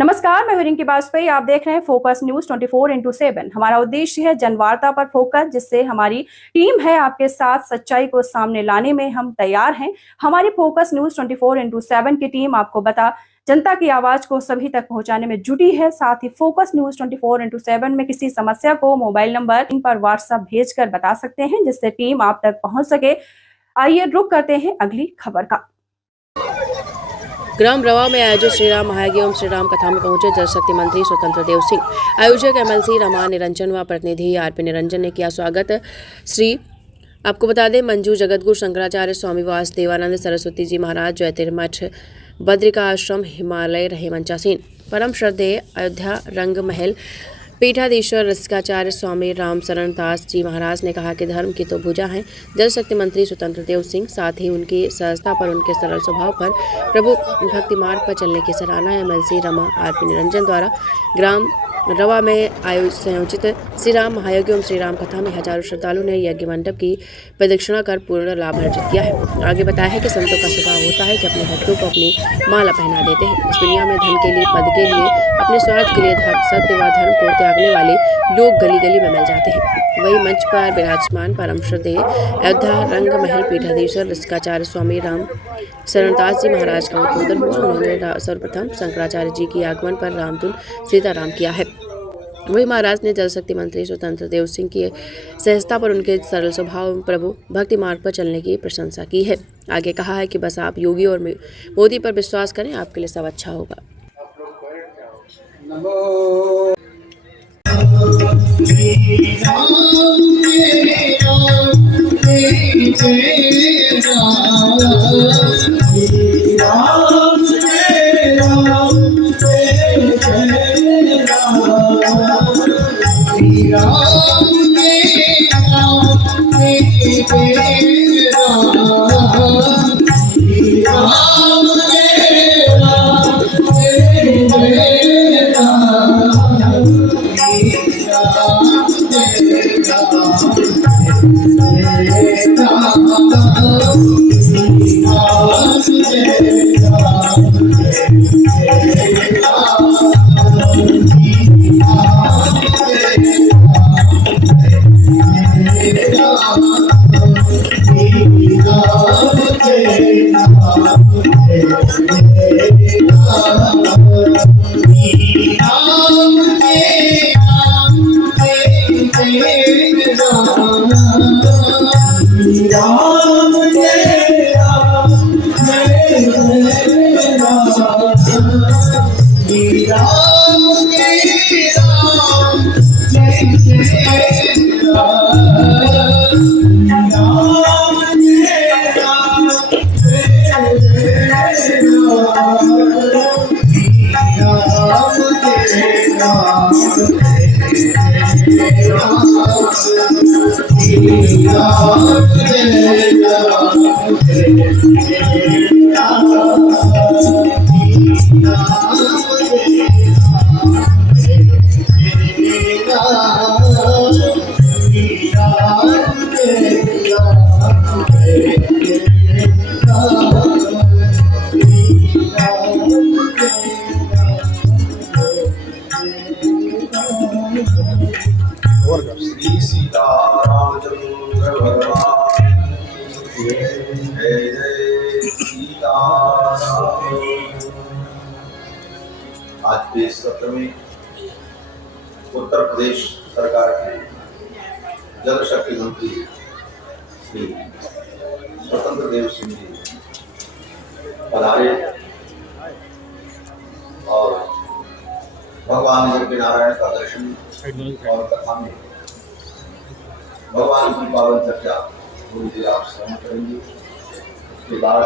नमस्कार, मैं हूं रिंकी बाजपेयी। आप देख रहे हैं फोकस न्यूज 24/7। हमारा उद्देश्य है जनवार्ता पर फोकस, जिससे हमारी टीम है आपके साथ सच्चाई को सामने लाने में हम तैयार हैं। हमारी फोकस न्यूज 24/7 की टीम आपको जनता की आवाज को सभी तक पहुंचाने में जुटी है। साथ ही फोकस न्यूज 24/7 में किसी समस्या को मोबाइल नंबर इन पर व्हाट्सएप भेजकर बता सकते हैं, जिससे टीम आप तक पहुंच सके। आइए रुक करते हैं अगली खबर का। ग्राम रवा में आयोजित श्री राम महायज्ञ एवं श्री राम कथा में पहुंचे जल शक्ति मंत्री स्वतंत्र देव सिंह, आयोजक एमएलसी रमा निरंजन व प्रतिनिधि आरपी निरंजन ने किया स्वागत। आपको बता दें, मंजू जगतगुरु शंकराचार्य स्वामी वास देवानंद सरस्वती जी महाराज, ज्योतिर्मठ, बद्रिका आश्रम, हिमालय रहे मंचासीन, परम श्रद्धेय अयोध्या रंग महल पीठाधीश्वर रसिकाचार्य स्वामी राम शरण दास जी महाराज ने कहा कि धर्म की तो भुजा हैं जल शक्ति मंत्री स्वतंत्र देव सिंह। साथ ही उनकी सहजता पर, उनके सरल स्वभाव पर, प्रभु भक्ति मार्ग पर चलने की सराहना एमएलसी रमा आरपी निरंजन द्वारा ग्राम रवा में संयोजित श्री राम महायज्ञ एवं श्री राम कथा में हजारों श्रद्धालुओं ने यज्ञ मंडप की प्रदक्षिणा कर पूर्ण लाभ अर्जित किया है। आगे बताया है कि संतों का स्वभाव होता है कि अपने भक्तों को अपनी माला पहना देते हैं। इस दुनिया में धन के लिए, पद के लिए, अपने स्वार्थ के लिए सत्य व धर्म को त्यागने वाले लोग गली गली में मिल जाते हैं। वही मंच पर विराजमान परम श्रद्धेय अयोध्या रंग महल पीठाधीश्वर रसिकाचार्य स्वामी राम शरणदास जी महाराज का उद्बोधन हुआ। उन्होंने सर्वप्रथम शंकराचार्य जी की आगमन पर रामधुन सीताराम किया है। वही महाराज ने जल शक्ति मंत्री स्वतंत्र देव सिंह की सहजता पर, उनके सरल स्वभाव, प्रभु भक्ति मार्ग पर चलने की प्रशंसा की है। आगे कहा है कि बस आप योगी और मोदी पर विश्वास करें, आपके लिए सब अच्छा होगा। आज के सत्र में उत्तर प्रदेश सरकार के जल शक्ति मंत्री श्री स्वतंत्र देव सिंह जी पधारे और भगवान यज्ञ नारायण का दर्शन और कथा में भगवान की पावन चर्चा गुरु जी आप श्रवण करेंगे। उसके बाद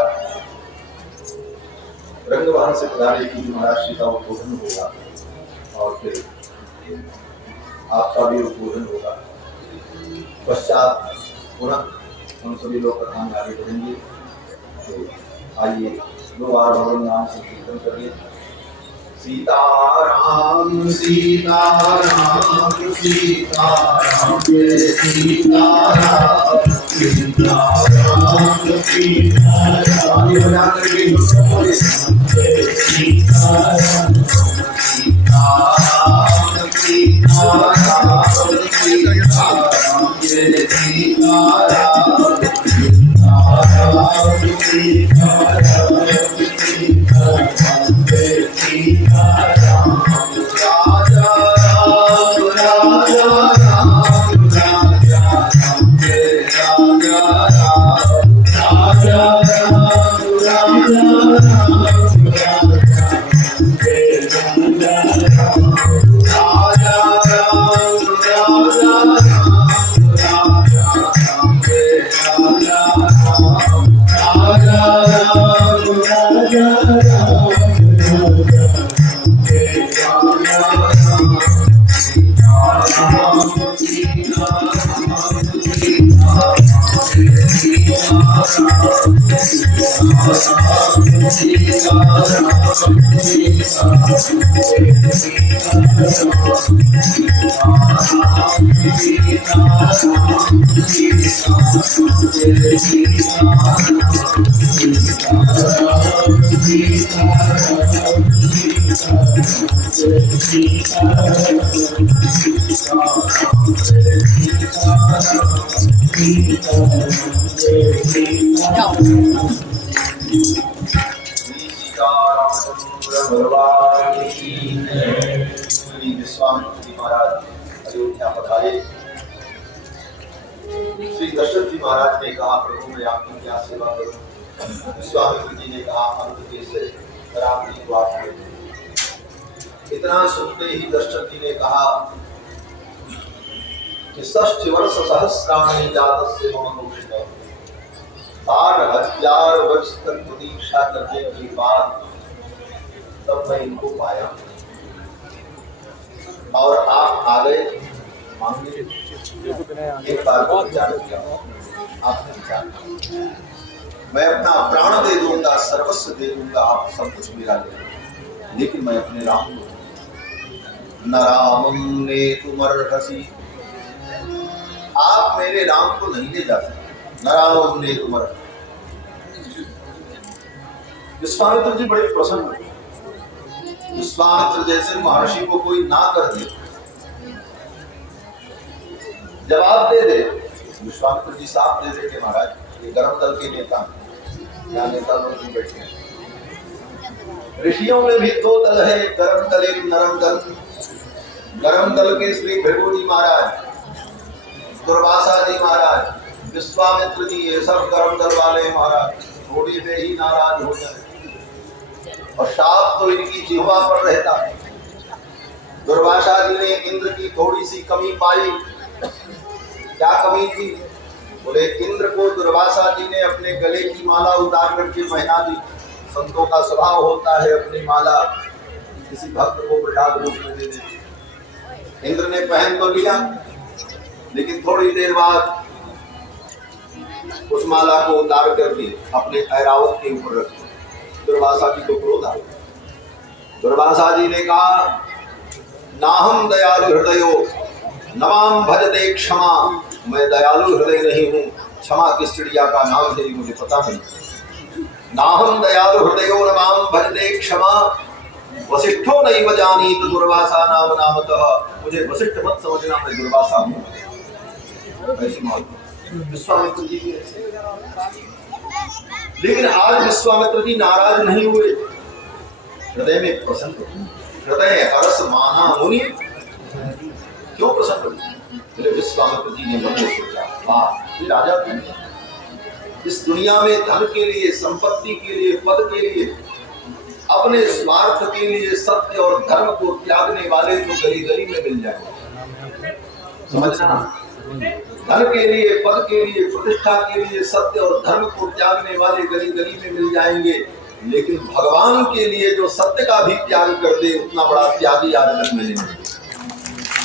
रंगवाहन से पधारे की महाराज श्री का उद्बोधन होगा और फिर आपका भी उद्बोधन होगा। पश्चात पुनः हम सभी लोग कथा में आगे बढ़ेंगे। तो आइए दो बार भगवान नाम से कीर्तन करिए। सीताराम सीताराम सीताराम जय सीताराम सीताराम सीताराम। श्री विश्वामित्र जी महाराज अयोध्या पधारे। श्री दशरथ जी महाराज ने कहा, प्रभु मैं आपकी क्या सेवा करूं? विश्वामित्र जी ने कहा, अंत कैसे कराती बात है। इतना सुनते ही दशरथ जी ने कहा कि 60 वर्ष सहस्राणि जातस्य मम कौशल, 60,000 वर्ष तक प्रतीक्षा करने के बाद तब मैं इनको पाया और आप आ गए मांगने। एक बार को विचार किया, आपने विचार किया, मैं अपना प्राण दे दूंगा, सर्वस्व दे दूंगा, आप सब कुछ मेरा ले, लेकिन मैं अपने राम को न रामं नेतुमर्हसि, आप मेरे राम को नहीं ले जा सकते। न रामं नेतुमर्हसि। विश्वामित्र जी बड़े प्रसन्न हुए। विश्वामित्र जैसे महर्षि को कोई ना कर दे, जवाब दे दे, विश्वामित्र जी साफ दे दे के महाराज ये गर्म दल के नेता, क्या नेता लोग बैठे हैं। ऋषियों में भी 2 दल है, गर्म दल एक नरम दल। गर्म दल के श्री भृगु जी महाराज, दुर्वासा जी महाराज, विश्वामित्र जी, ये सब गर्म दल वाले महाराज। थोड़ी में ही नाराज हो जाए और शाप तो इनकी जिह्वा पर रहता है। दुर्वासा जी ने इंद्र की थोड़ी सी कमी पाई। क्या कमी थी? बोले इंद्र को दुर्वासा जी ने अपने गले की माला उतार करके पहना दी। संतों का स्वभाव होता है अपनी माला किसी भक्त को प्रसाद रूप में दे देते। इंद्र ने पहन तो लिया, लेकिन थोड़ी देर बाद उस माला को उतार करके अपने ऐरावत के ऊपर रख दिया। दुर्वासा जी को क्रोध आ गया। दुर्वासा जी ने कहा, नाहम दयालु हृदयो नमाम भजते क्षमा, मैं दयालु हृदय नहीं हूँ, क्षमा किस चिड़िया का नाम है मुझे पता नहीं। नाहम दयालु हृदयो नमाम भजते क्षमा, वसिष्ठो नैव जानीत दुर्वासा नाम नामतः, मुझे वसिष्ठ मत समझना, मैं दुर्वासा हूँ। ऐसी मौत विश्वामित्र जी की। लेकिन आज विश्वामित्र जी नाराज नहीं हुए, हृदय में प्रसन्न हुए। हृदय हर्ष माना मुनि, क्यों प्रसन्न हुए? विश्वामित्र जी ने मन में सोचा, वाह ये राजा क्यों? इस दुनिया में धन के लिए, संपत्ति के लिए, पद के लिए, अपने स्वार्थ के लिए सत्य और धर्म को त्यागने वाले तो गली गली में मिल जाएंगे। समझना, धन के लिए, पद के लिए, प्रतिष्ठा के लिए सत्य और धर्म को त्यागने वाले गली गली में मिल जाएंगे, लेकिन भगवान के लिए जो सत्य का भी त्याग कर दे, उतना बड़ा त्यागी आज तक मिले नहीं।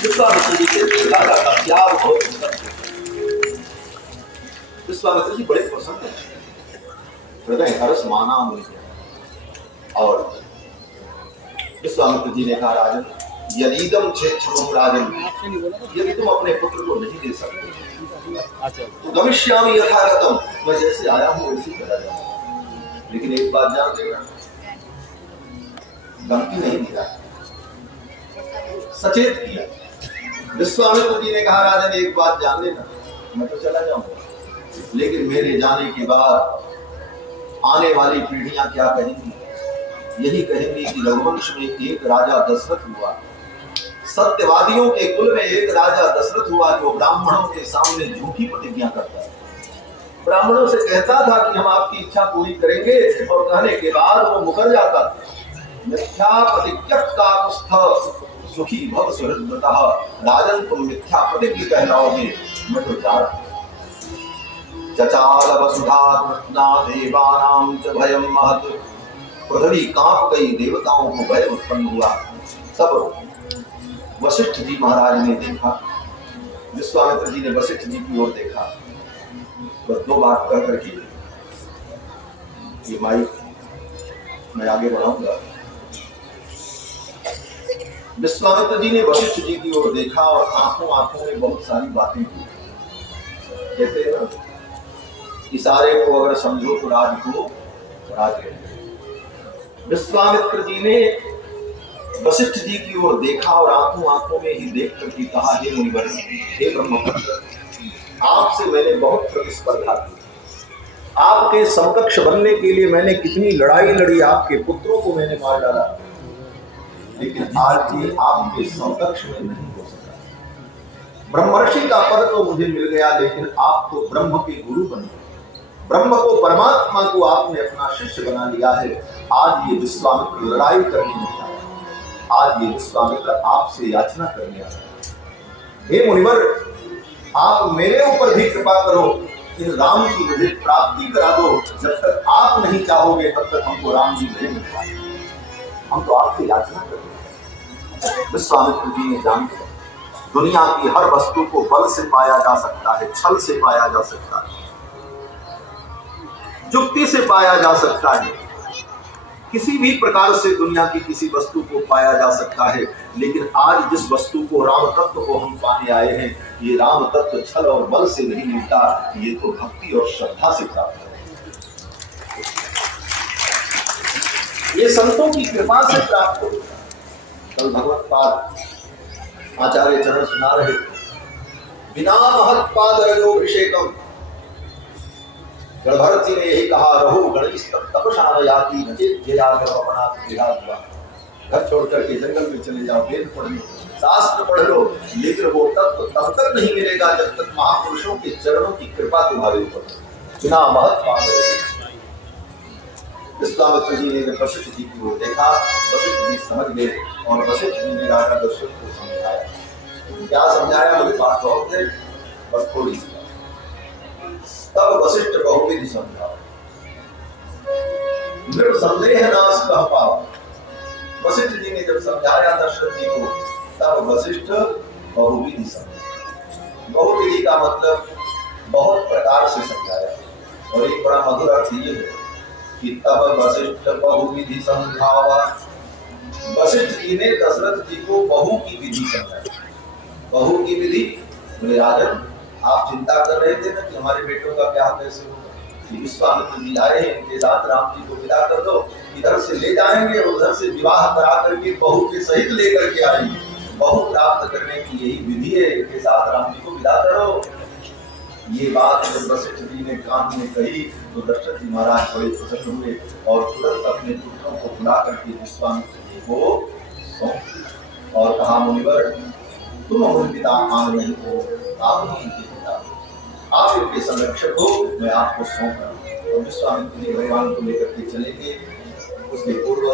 विश्वामित्र जी के राजा का त्याग बहुत सुंदर। विश्वामित्र जी बड़े प्रसन्न हैं, हृदय हर्ष माना मुनि। और विश्वामित्र जी ने कहा, राजन यदीदम क्षेत्रम राजन, यदि तुम अपने पुत्र को नहीं दे सकते तो गमिष्यामि यथागतम, मैं जैसे आया हूँ वैसे चला जाऊंगा। लेकिन एक बात जान लेना, धमकी नहीं दिया, सचेत किया। विश्वामित्र जी ने कहा, राजन एक बात जान लेना, मैं तो चला जाऊंगा, लेकिन मेरे जाने के बाद आने वाली पीढ़ियां क्या कहेंगी? यही कहेंगे कि रघुवंश में एक राजा दशरथ हुआ, सत्यवादियों के कुल में एक राजा दशरथ हुआ, जो ब्राह्मणों के सामने झूठी प्रतिज्ञा करता है। ब्राह्मणों से कहता था कि हम आपकी इच्छा पूरी करेंगे, और कहने के बाद वो मुकर जाता था। मिथ्या प्रतिज्ञा कुस्थ सुखी भव सुहृदतः, राजन तुम मिथ्या प्रतिज्ञा कहलाओगे, मैं तो जा रहा हूं। चचाल वसुधा कृष्णा देवानां च भयं महत्, पृथ्वी कांप गई, देवताओं को भय उत्पन्न हुआ। तब वशिष्ठ जी महाराज ने देखा, विश्वामित्र जी ने वशिष्ठ जी की ओर देखा, बस 2 बात कह करके, ये माइक मैं आगे बढ़ाऊंगा। विश्वामित्र जी ने वशिष्ठ जी की ओर देखा और आंखों आंखों में बहुत सारी बातें की। कहते हैं ना, इशारे को अगर समझो तो राज को राज है। विश्वामित्र जी ने वशिष्ठ जी की ओर देखा और आंखों आंखों में ही देख करके कहा, हे मुनिवर, हे ब्रह्मपुत्र, आपसे मैंने बहुत प्रतिस्पर्धा की। आपके समकक्ष बनने के लिए मैंने कितनी लड़ाई लड़ी, आपके पुत्रों को मैंने मार डाला, लेकिन आज ये आपके समकक्ष में नहीं हो सका। ब्रह्मर्षि का पद तो मुझे मिल गया, लेकिन आप तो ब्रह्म के गुरु बन गए। ब्रह्म को, परमात्मा को आपने अपना शिष्य बना लिया है। आज ये विश्वामित्र लड़ाई करने नहीं आया, आज ये विश्वामित्र आपसे याचना करने आया। हे मुनिवर, आप मेरे ऊपर भी कृपा करो, इन राम की मुझे प्राप्ति करा दो। जब तक आप नहीं चाहोगे तब तक हमको राम जी नहीं मिल पाएंगे, हम तो आपसे याचना करेंगे। विश्वामित्र जी ने जान लिया, दुनिया की हर वस्तु को बल से पाया जा सकता है, छल से पाया जा सकता है, जुक्ति से पाया जा सकता है, किसी भी प्रकार से दुनिया की किसी वस्तु को पाया जा सकता है, लेकिन आज जिस वस्तु को, राम तत्व को हम पाने आए हैं, ये राम तत्व छल और बल से नहीं मिलता, ये तो भक्ति और श्रद्धा से प्राप्त है, ये संतों की कृपा से प्राप्त होता है। कल भगवत पाद आचार्य चरण सुना रहे, बिना महत पाद रजोभिषेकम। गणभरत जी ने यही कहा, रहो गणेश तपशान याति नचेत अपना विराट। घर छोड़ करके जंगल में चले जाओ, वेद पढ़ लो, शास्त्र पढ़ लो, लेकिन वो तत्व तब तक नहीं मिलेगा जब तक महापुरुषों के चरणों की कृपा तुम्हारे ऊपर। बिना महत पाद। विश्वामित्र जी ने वशिष्ठ जी की ओर देखा, वशिष्ठ जी समझ गए और वशिष्ठ जी ने राजा दशरथ को समझाया। क्या समझाया? मुझे बात बहुत है, बस थोड़ी सी। तब वशिष्ठ बहुविधि समझाओ, निर्संदेह नाश कह पाओ। वशिष्ठ जी ने जब समझाया दशरथ जी को, तब वशिष्ठ बहुविधि समझाया। बहुविधि का मतलब बहुत प्रकार से समझाया, और एक बड़ा मधुर अर्थ ये है कि तब वशिष्ठ बहुविधि समझावा। वशिष्ठ जी ने दशरथ जी को बहु की विधि समझाई। बहु की विधि, बोले राजन, आप चिंता कर रहे थे ना कि हमारे बेटों का ब्याह कैसे होगा। विश्वामित्र जी आए हैं, इनके साथ राम जी को विदा कर दो, इधर से ले जाएंगे और उधर से विवाह करा करके बहू के सहित लेकर के आएंगे। बहू प्राप्त करने की यही विधि है, इनके साथ राम जी को विदा करो। ये बात जब वशिष्ठ जी ने कान में कही तो दशरथ जी महाराज बड़े प्रसन्न हुए और तुरंत अपने पुत्रों को बुला करके विश्वामित्र जी को सौंप और कहा, मुनिवर, तुम अपने पिता मान नहीं हो, आप ही इनके पिता, आप इनके संरक्षक हो, मैं आपको सौंप रहा हूँ। और विश्वामित्र जी भगवान को लेकर के चले गए। उसके पूर्व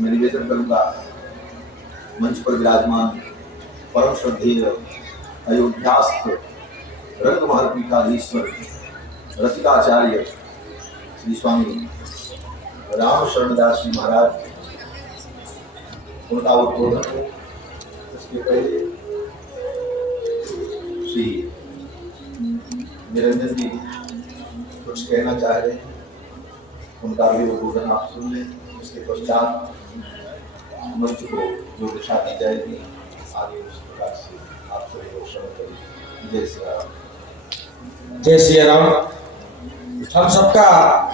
मैं निवेदन करूंगा, मंच पर विराजमान परम श्रद्धेय अयोध्यास्थ रंग महल पीठाधीश्वर रसिकाचार्य श्री स्वामी राम शरणदास जी महाराज, उनका उद्बोधन हो। उसके पहले श्री निरंजन जी कुछ कहना चाह रहे हैं, उनका भी उद्बोधन आप सुन लें। उसके पश्चात मंच को जो दिशा दी जाएगी आगे उस प्रकार से आप सभी श्रवण करें। जय श्री राम। जय श्री राम। हम सबका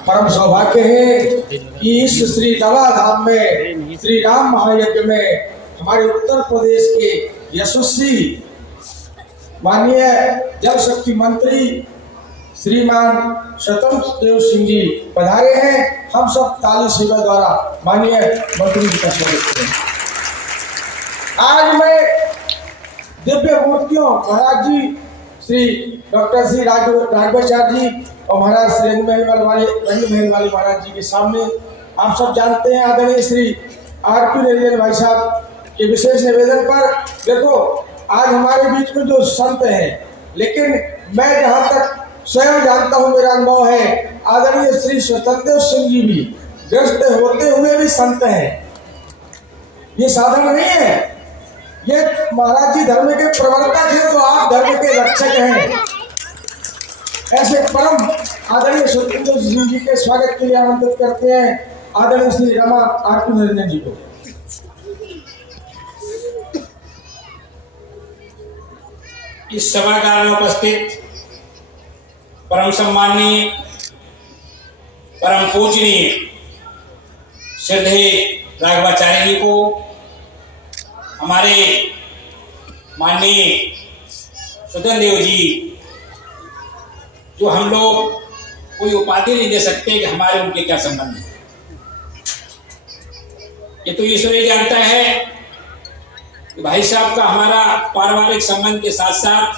परम सौभाग्य है कि इस श्री तवा धाम में श्री राम महायज्ञ में हमारे उत्तर प्रदेश के यशस्वी माननीय जल शक्ति मंत्री श्रीमान स्वतंत्र देव सिंह जी पधारे हैं। हम सब ताली सेवा द्वारा माननीय मंत्री जी का स्वागत करें। आज मैं दिव्य मूर्तियों महाराज जी श्री डॉक्टर श्री राघवाचार्य जी और महाराज श्री रंग महल वाले महाराज जी के सामने, आप सब जानते हैं आदरणीय श्री आरपी निरंजन भाई साहब के विशेष निवेदन पर, देखो आज हमारे बीच में जो संत हैं, लेकिन मैं जहाँ तक स्वयं जानता हूँ, मेरा अनुभव है, आदरणीय श्री स्वतंत्र देव सिंह जी भी ग्रस्त होते हुए भी संत हैं। ये साधारण नहीं है, ये महाराज जी धर्म के प्रवर्तक हैं, तो आप धर्म के रक्षक हैं। ऐसे परम आदरणीय स्वतंत्र सिंह जी के स्वागत के लिए आमंत्रित करते हैं आदरणीय श्री रमा आरपी निरंजन जी को। इस सभागार में उपस्थित परम सम्माननीय, परम पूजनीय श्रद्धेय राघवाचार्य जी को, हमारे माननीय सुदन देव जी, जो हम लोग कोई उपाधि नहीं दे सकते कि हमारे उनके क्या संबंध है, ये तो ईश्वर ही जानता है कि भाई साहब का हमारा पारिवारिक संबंध के साथ साथ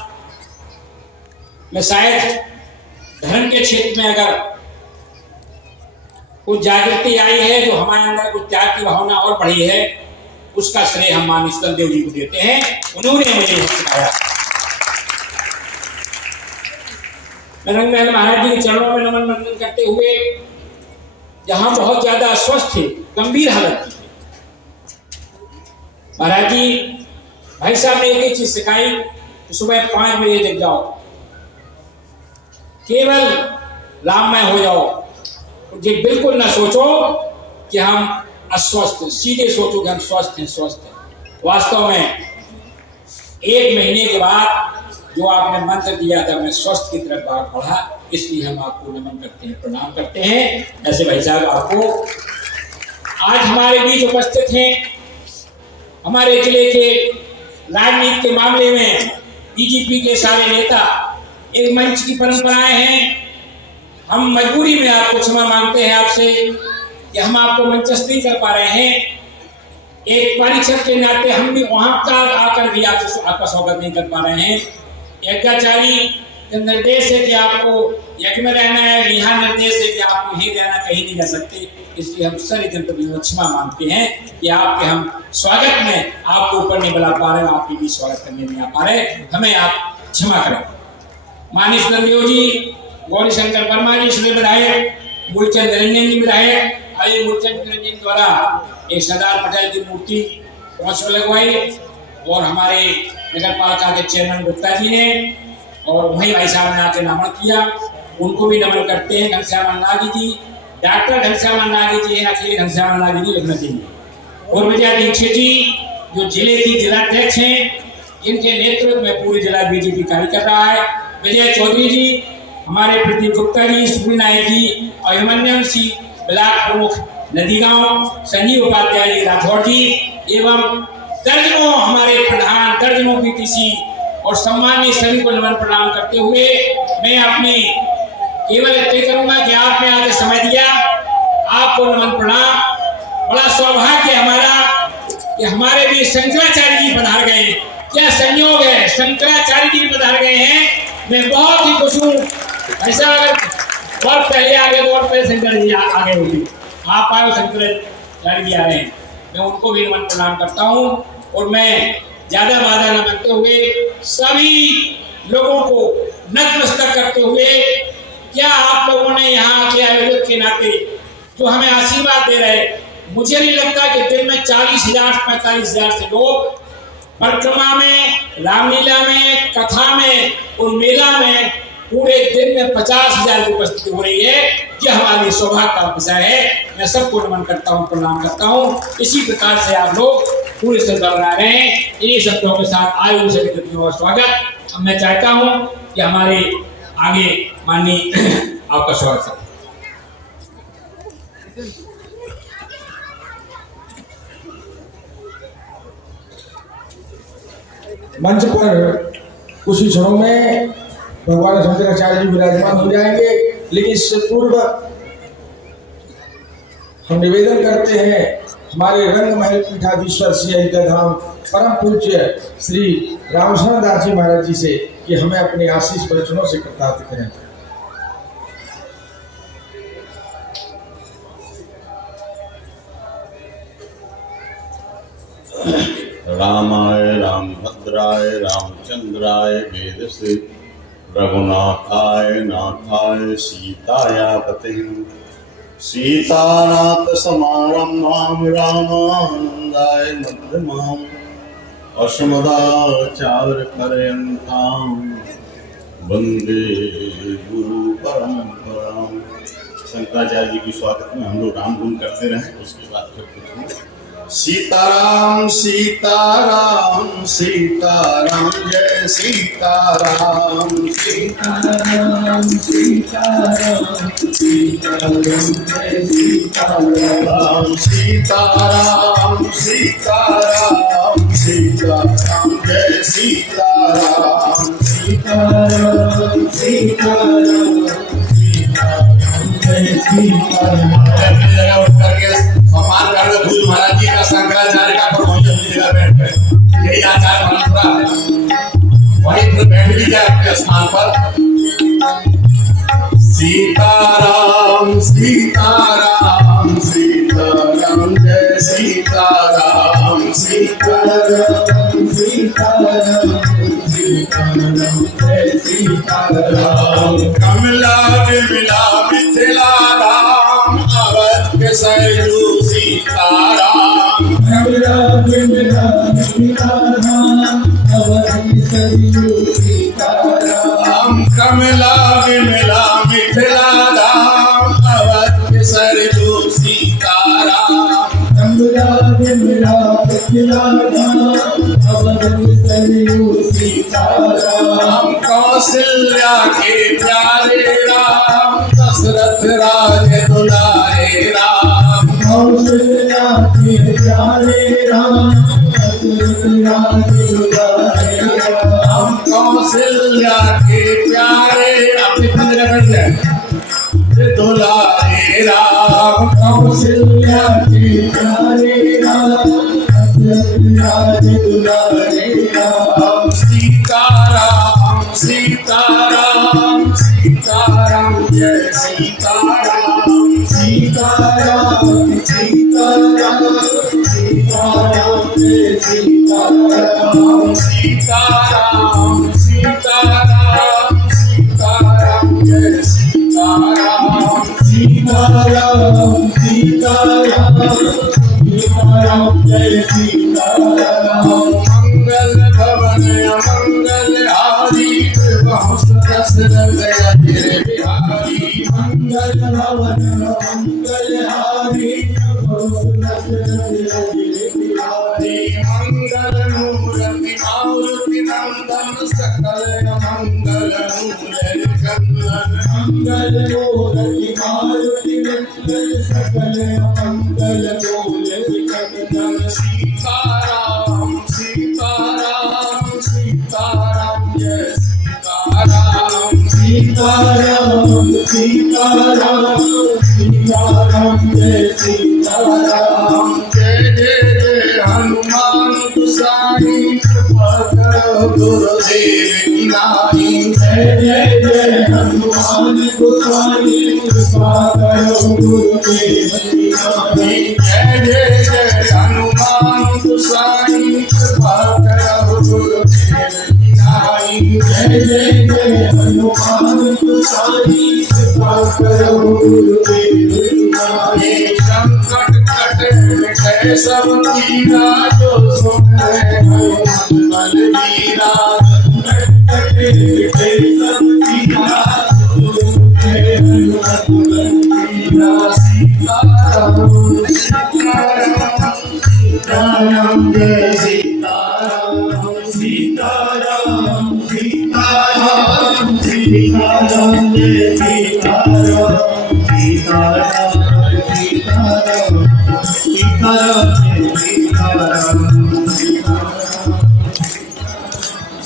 में शायद धर्म के क्षेत्र में अगर कुछ जागृति आई है, जो हमारे अंदर कुछ त्याग की भावना और बढ़ी है, उसका श्रेय हम माननीय सुदन देव जी को देते हैं। उन्होंने मुझे सिखाया। मैं रंगमहल महाराज जी के चरणों में नमन वंदन करते हुए, जहां बहुत ज्यादा अस्वस्थ थे, गंभीर हालत थी, महाराज जी भाई साहब ने एक ही चीज सिखाई कि सुबह 5 बजे जग जाओ, केवल राममय हो जाओ, जी बिल्कुल ना सोचो कि हम अस्वस्थ, सीधे सोचो कि हम स्वस्थ हैं। वास्तव में 1 महीने के बाद जो आपने मंत्र दिया था, मैं स्वस्थ की तरफ बात बढ़ा, इसलिए हम आपको नमन करते हैं, प्रणाम करते हैं। ऐसे भाई साहब आपको आज हमारे बीच उपस्थित हैं। हमारे जिले के राजनीति के मामले में बीजेपी के सारे नेता, एक मंच की परंपराएं हैं, हम मजबूरी में आपको क्षमा मांगते हैं आपसे कि हम आपको मंचस्थ नहीं कर पा रहे हैं। एक परीक्षक के नाते हम भी वहां तक आकर भी आपका स्वागत नहीं कर पा रहे हैं। यज्ञाचारी का निर्देश है कि आपको यज्ञ में रहना है, यहाँ निर्देश है कि आपको यहीं रहना, कहीं नहीं जा सकते, इसलिए हम सारी जनता को क्षमा मांगते हैं कि आपके हम स्वागत में आपको ऊपर नहीं बुला पा रहे, आपके भी स्वागत करने नहीं आ पा रहे, हमें आप क्षमा करें। माननीय सुदन देव जी, गौरी शंकर वर्मा जी श्री विधायक, मूलचंद निरंजन जी विधायक, आइए मूलचंद निरंजन द्वारा एक सरदार पटेल की मूर्ति पहुंच लगवाई, और हमारे नगर पालिका के चेयरमैन गुप्ता जी ने और वही भाई साहब ने आके नमन किया, उनको भी नमन करते हैं। घनश्याम नागी जी, डॉक्टर घनश्याम नागी जी हैं, अखिल घनश्याम नागी जी लिखना चाहिए, और विजया दीक्षित जी जो जिले की जिलाध्यक्ष हैं, इनके नेतृत्व में पूरे जिला बीजेपी कार्य कर रहा है। विजय चौधरी जी, हमारे प्रदीप गुप्ता जी, सुनील नायक जी, अभिमन्यम सिंह ब्लॉक प्रमुख नदीगांव, संजीव उपाध्याय जी राठौर जी, एवं दर्जनों हमारे प्रधान, दर्जनों पीटीसी और सम्मानीय सभी को नमन प्रणाम करते हुए मैं अपनी केवल इतना करूंगा कि आपने आगे समय दिया, आपको नमन प्रणाम। बड़ा सौभाग्य हमारा कि हमारे भी शंकराचार्य जी पधार गए, क्या संयोग है, शंकराचार्य जी पधार गए हैं, मैं बहुत ही खुश हूँ। ऐसा अगर बहुत पहले आगे, बहुत पहले शंकर जी आगे होती, आप आए शंकराचार्य जी आ रहे हैं, मैं उनको भी नमन प्रणाम करता हूँ। और मैं ज्यादा बाधा न बनते हुए सभी लोगों को नतमस्तक करते हुए, क्या आप लोगों ने यहाँ के आयोजक के नाते जो हमें आशीर्वाद दे रहे, मुझे नहीं लगता कि दिन में 40,000 45,000 से लोग परिक्रमा में, रामलीला में, कथा में और मेला में पूरे दिन में 50,000 की उपस्थिति हो रही है, यह हमारी सौभाग्य का विषय है। मैं सबको नमन करता हूँ, प्रणाम करता हूँ। इसी प्रकार से आप लोग पूरे से बना रहे हैं। इन्हीं शब्दों के साथ आयु से और स्वागत। अब मैं चाहता हूँ कि हमारे आगे माननीय आपका स्वागत है। मंच पर कुछ ही क्षणों में भगवान शंकराचार्य जी विराजमान हो जाएंगे, लेकिन इससे पूर्व हम निवेदन करते हैं हमारे रंगमहल पीठाधीश्वर श्री अयोध्या धाम परम पूज्य श्री रामशरण दास जी महाराज जी से कि हमें अपने आशीष वचनों से कृतार्थ करें। रामाय रामभद्राय रामचंद्राय वेदसे रघुनाथाय नाथाय सीताया पतिं सीतानाथ समारम्भां रामानन्दाय मध्यमाम् अस्मदाचार्य पर्यन्तां वंदे गुरु परंपरां। शंकराचार्य जी के स्वागत में हम लोग राम गुण करते रहे, उसके बाद फिर कुछ सीताराम सीताराम सीताराम जय सीताराम सीताराम सीताराम सीताराम जय सीताराम सीताराम सीताराम सीताराम जय सीताराम सीताराम सीताराम सम्मान कर दो भूल महाराज जी का शंकराचार्य का प्रवचन अपनी जगह बैठ गए। यही आचार परंपरा है। वहीं पर बैठ भी जाए अपने स्थान पर। सीताराम सीताराम सीताराम जय सीताराम सीताराम सीताराम सीताराम जय सीताराम कमला विमला मिथिला राम अवध के सरयू सीताराम कमला विमला मिथिला राम अवध के सरयू सीताराम कमला विमला मिथिला राम अवध के सरयू सीताराम कमला विमला मिथिला राम अवध के सरयू सीताराम कौशल्या के प्यारे राम दशरथ राज दुलारे राम कौशल्या के प्यारे राम दशरथ राज दुलारे राम कौशल्या के प्यारे अपने पंद्रह बैठ जाए दुलारे राम कौशल्या के प्यारे राम दशरथ राज दुलारे राम सीताराम सीताराम सीताराम जय सीताराम सीताराम सीताराम सीताराम जय सीताराम सीताराम सीताराम सीताराम जय सीताराम सीताराम सीताराम सीताराम जय सीताराम मंगल भवन मंगल हारी दशरथ जय बिहारी मंगल भवन मंगल हारी दशरथ जय बिहारी मंगल मूर्ति मारुति नंदन सकल मंगल मूल कंदन मंगल मूर्ति मारुति नंदन सकल मंगल मूल कंदन सीताराम सीताराम सीताराम जय सीताराम सीताराम सीताराम सीताराम जय सीताराम जय जय जय हनुमान गोसाई कृपा करो गुरुदेव की नाई जय जय जय हनुमान गोसाई कृपा करो गुरुदेव की नाई जय जय जय हनुमान गोसाई कृपा करो गुरुदेव की नाई जय जय जय हनुमान गोसाई कृपा करो गुरुदेव की नाई संकट कटे मिटे सब पीरा जो सुन हनुमान बलवीरा संकट कटे मिटे सब पीरा जो सुन हनुमान बलवीरा सीताराम सीताराम सीताराम जय सीताराम सीताराम सीताराम सीताराम जय सीताराम सीताराम सीताराम सीताराम जय सीताराम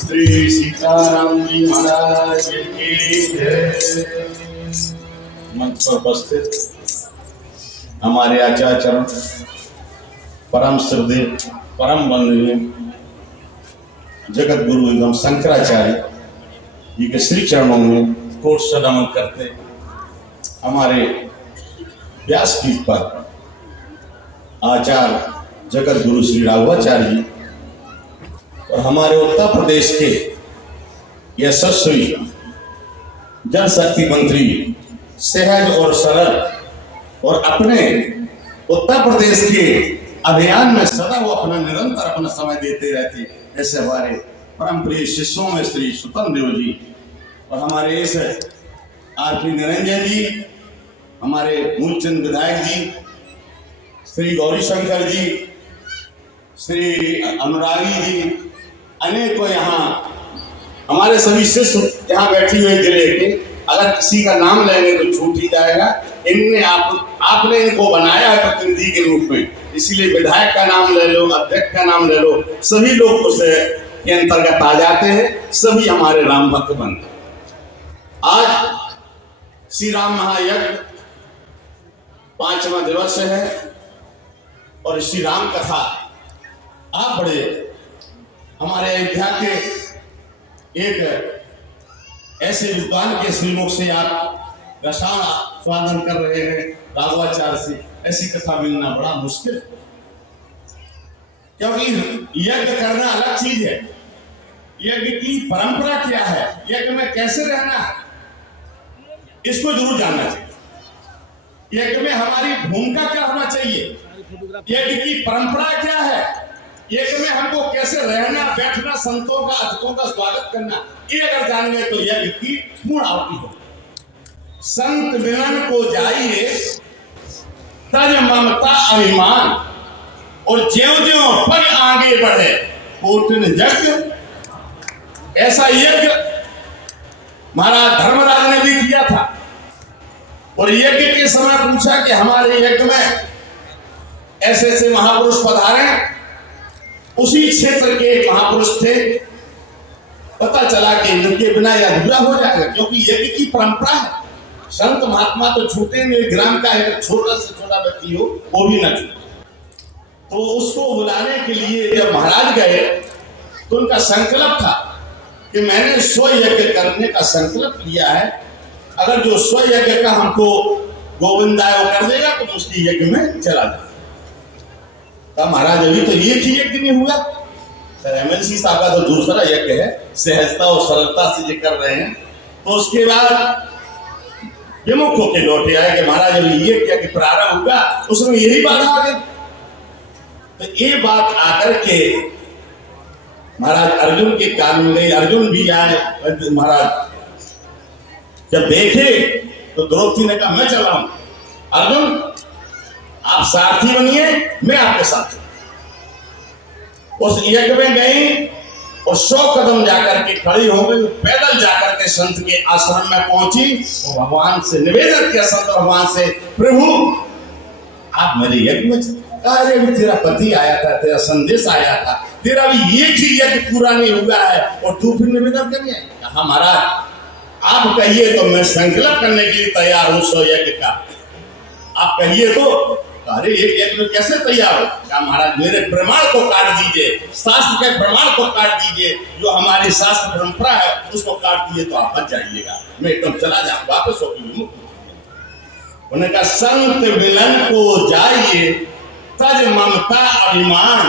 श्री सीताराम जी महाराज की जय। मंच पर उपस्थित हमारे आचार्य चरण परम श्रद्धेय परम वंदनीय जगत गुरु एवं शंकराचार्य जी के श्री चरणों में कोट से नमन करते हमारे व्यासपीठ पर आचार्य जगत गुरु श्री राघवाचार्य जी और हमारे उत्तर प्रदेश के यशस्वी जल शक्ति मंत्री सहज और सरल और अपने उत्तर प्रदेश के अभियान में सदा वो अपना निरंतर अपना समय देते रहते। ऐसे हमारे परम प्रिय शिष्यों में श्री सुतन देव जी और हमारे इस आरपी निरंजन जी, हमारे मूलचंद विधायक जी, श्री गौरी शंकर जी श्री अनुरागी जी, अनेकों यहाँ हमारे सभी शिष्य यहाँ बैठी हुए जिले के, अगर किसी का नाम लेंगे तो छूट ही जाएगा। इनने आपने इनको बनाया है प्रतिनिधि के रूप में, इसीलिए विधायक का नाम ले लो, अध्यक्ष का नाम ले लो, सभी लोग उसे के अंतर्गत आ जाते हैं, सभी हमारे राम भक्त बनते। आज श्री राम महायज्ञ 5वां दिवस है और श्री राम कथा आप बड़े हमारे अयोध्या के एक ऐसे विद्वान के श्रीमुख से आप रसायन स्वादन कर रहे हैं, राघवाचार्य से। ऐसी कथा मिलना बड़ा मुश्किल है, क्योंकि यज्ञ करना अलग चीज है। यज्ञ की परंपरा क्या है, यज्ञ में कैसे रहना है, इसको जरूर जानना चाहिए। यज्ञ में हमारी भूमिका क्या होना चाहिए, यज्ञ की परंपरा क्या है, यज्ञ में हमको कैसे रहना बैठना, संतों का अतिथियों का स्वागत करना, ये अगर जान गए तो यज्ञ की पूर्ण आहुति हो। संत मिलन को जाइए तज ममता अभिमान, और ज्यों ज्यों पग आगे बढ़े कोटिन यज्ञ। ऐसा यज्ञ महाराज धर्मराज ने भी किया था, और यज्ञ के समय पूछा कि हमारे यज्ञ में ऐसे ऐसे महापुरुष पधारे। उसी क्षेत्र के एक महापुरुष थे, पता चला कि इनके बिना यह अधूरा हो जाएगा, क्योंकि यज्ञ की परंपरा है। संत महात्मा तो छूटे नहीं, ग्राम का एक छोटा से छोटा व्यक्ति हो वो भी न छूटे। तो उसको बुलाने के लिए जब महाराज गए तो उनका संकल्प था कि मैंने 100 यज्ञ करने का संकल्प लिया है, अगर जो 100 यज्ञ का हमको गोविंदाय कर देगा तो उसकी यज्ञ में चला जाए। महाराज अभी तो एक ही यज्ञ नहीं हुआ सर, एमएलसी साहब का तो दूसरा यज्ञ है, सहजता और सरलता से ये कर रहे हैं। तो उसके बाद विमुख होकर लौटे आए कि महाराज अभी ये क्या कि प्रारंभ हुआ, उसमें यही बात आ गई। तो ये बात आकर के महाराज अर्जुन के कान में गई, अर्जुन भी आए। महाराज जब देखे तो द्रौपदी ने कहा मैं चला हूं, अर्जुन आप सारथी बनिए, मैं आपके साथ हूं। उस यज्ञ में गई और 100 कदम जाकर के खड़ी हो गई, पैदल जाकर के संत के आश्रम में पहुंची और भगवान से निवेदन किया, संत भगवान से, प्रभु आप मेरे यज्ञ में। अरे भी तेरा पति आया था, तेरा संदेश आया था, तेरा भी एक ही यज्ञ पूरा नहीं हुआ है और तू फिर निवेदन करने आया। कहा महाराज आप कहिए तो मैं संकल्प करने के लिए तैयार हूं 100 यज्ञ का, आप कहिए तो। अरे एक यज्ञ में कैसे तैयार हो? क्या महाराज मेरे प्रमाण को काट दीजिए, शास्त्र के प्रमाण को काट दीजिए, जो हमारी शास्त्र परंपरा है उसको काट दीजिए तो आप बच जाइएगा, मैं एकदम चला जाऊंगा, वापस होगी। उन्होंने कहा संत मिलन को जाइए तज ममता अभिमान,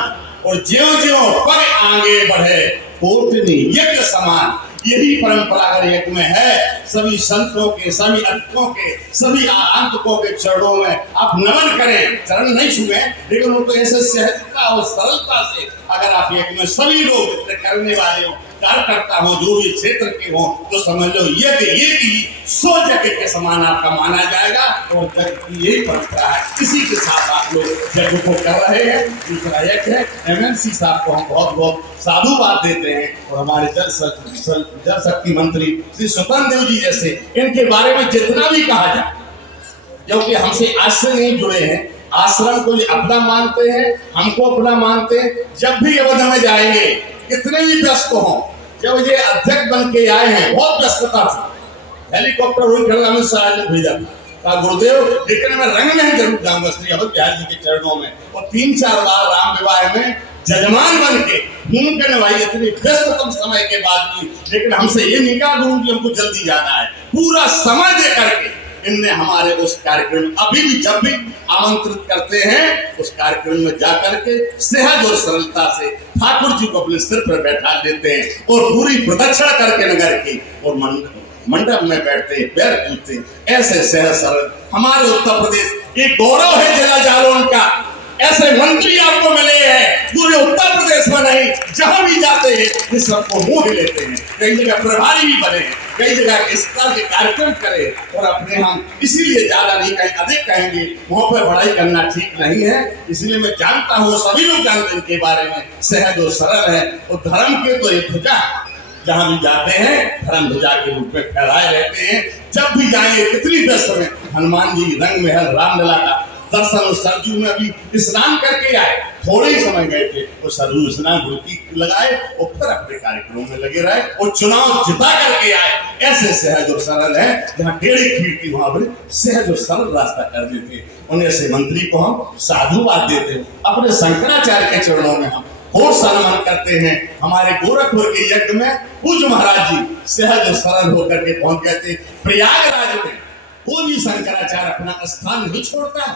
और ज्यों ज्यों पग आगे बढ़े कोटिन यज्ञ समान। यही परंपरा अगर यज्ञ में है, सभी संतों के, सभी अतिथियों के, सभी आगंतुकों के चरणों में आप नमन करें, चरण नहीं छुए, लेकिन उनको ऐसे सहजता और सरलता से अगर आप यज्ञ में सभी लोग करने वाले हो, कार्यकर्ता हो, जो भी क्षेत्र के हो, तो समझ लो यज्ञ एक ही 100 यज्ञ के समान आपका माना जाएगा। और यज्ञ की यही परंपरा है, इसी के साथ आप लोग यज्ञ को कर रहे हैं। दूसरा यज्ञ है एमएलसी साहब को हम बहुत बहुत साधुवाद देते हैं, और हमारे जल शक्ति मंत्री श्री स्वतंत्र देव जी जैसे, इनके बारे में जितना भी कहा जाए, क्योंकि हमसे आज से नहीं जुड़े हैं, आश्रम को अपना मानते हैं, हमको अपना मानते हैं। जब भी अवध में जाएंगे, कितने भी व्यस्त हों, जब ये अध्यक्ष बन के आए हैं बहुत व्यस्तता थी, हेलीकॉप्टर ने भेजा था, गुरुदेव लेकिन मैं रंग में जरूर जाऊंगा श्री अवध बिहारी जी के चरणों में। और 3-4 बार राम विवाह में जजमान बन के घूम करने वाली इतनी व्यस्ततम समय के बाद भी, लेकिन हमसे ये नहीं कहा गुरु जी हमको जल्दी जाना है, पूरा समय दे करके इनने हमारे उस कार्यक्रम, अभी भी जब भी आमंत्रित करते हैं उस कार्यक्रम में जाकर के सहज और सरलता से ठाकुर जी को अपने सिर पर बैठा देते हैं और पूरी प्रदक्षिणा करके नगर की और मंडप में बैठते हैं, पैर पूजते हैं। ऐसे सहज सरल हमारे उत्तर प्रदेश एक गौरव है जिला जालौन का। ऐसे मंत्री आपको मिले हैं पूरे उत्तर प्रदेश में नहीं, जहां भी जाते हैं ये सबको मोह लेते हैं, कई जगह प्रभारी भी बने हैं। कई जगह इस तरह के कार्यक्रम करें और अपने हम इसीलिए ज्यादा नहीं कहें, अधिक कहेंगे वहां पर बड़ाई करना ठीक नहीं है। इसलिए मैं जानता हूँ, सभी लोग जानते हैं इनके बारे में, सहज और सरल है और धर्म के तो ये ध्वजा जहां भी जाते हैं धर्म ध्वजा के रूप में फहराए रहते हैं। जब भी जाइए कितनी व्यस्त में हनुमान जी रंग महल रामलला का दर्शन, सरजू में अभी स्नान करके आए, थोड़े ही समय गए थे वो सरजू स्नान डुबकी लगाए और फिर अपने कार्यक्रमों में लगे रहे और चुनाव जिता करके आए। ऐसे सहज और सरल है, जहाँ टेढ़ी खींच थी वहां पर सहज और सरल रास्ता कर देते। उन्हें ऐसे मंत्री को हम साधुवाद देते, अपने शंकराचार्य के चरणों में हम और सम्मान करते हैं। हमारे गोरखपुर के यज्ञ में पूज्य महाराज जी सहज और सरल होकर के पहुंच गए थे। प्रयागराज में कोई भी शंकराचार्य अपना स्थान नहीं छोड़ता है,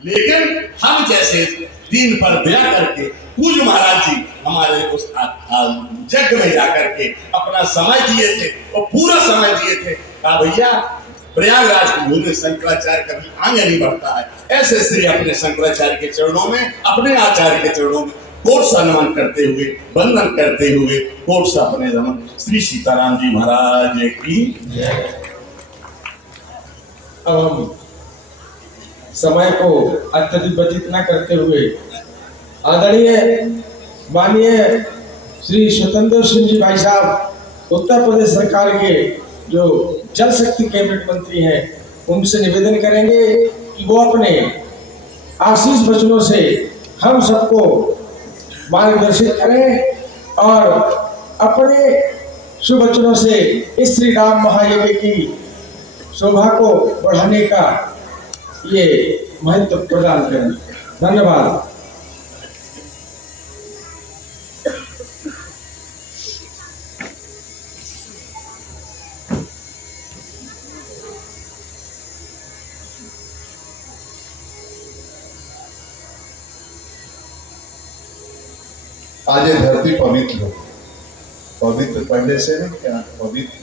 लेकिन हम जैसे दीन पर दया करके पूज्य महाराज जी हमारे उस यज्ञ में जाकर के अपना समय दिए थे और पूरा समय दिए थे। कहा भैया प्रयागराज को भूलने शंकराचार्य कभी आगे नहीं बढ़ता है। ऐसे श्री अपने शंकराचार्य के चरणों में, अपने आचार्य के चरणों में कोट सम्मान करते हुए, वंदन करते हुए कोट से अपने जन्म श्री सीताराम जी महाराज की। अब हम समय को अत्यधिक व्यतीत न करते हुए आदरणीय माननीय श्री स्वतंत्र सिंह जी भाई साहब उत्तर प्रदेश सरकार के जो जल शक्ति कैबिनेट मंत्री हैं, उनसे निवेदन करेंगे कि वो अपने आशीष वचनों से हम सबको मार्गदर्शित करें और अपने शुभ वचनों से इस श्री राम महायज्ञ की शोभा को बढ़ाने का ये महत्व प्रदान करें। धन्यवाद। आज ये धरती पवित्र हो, पवित्र पहले से नहीं क्या पवित्र,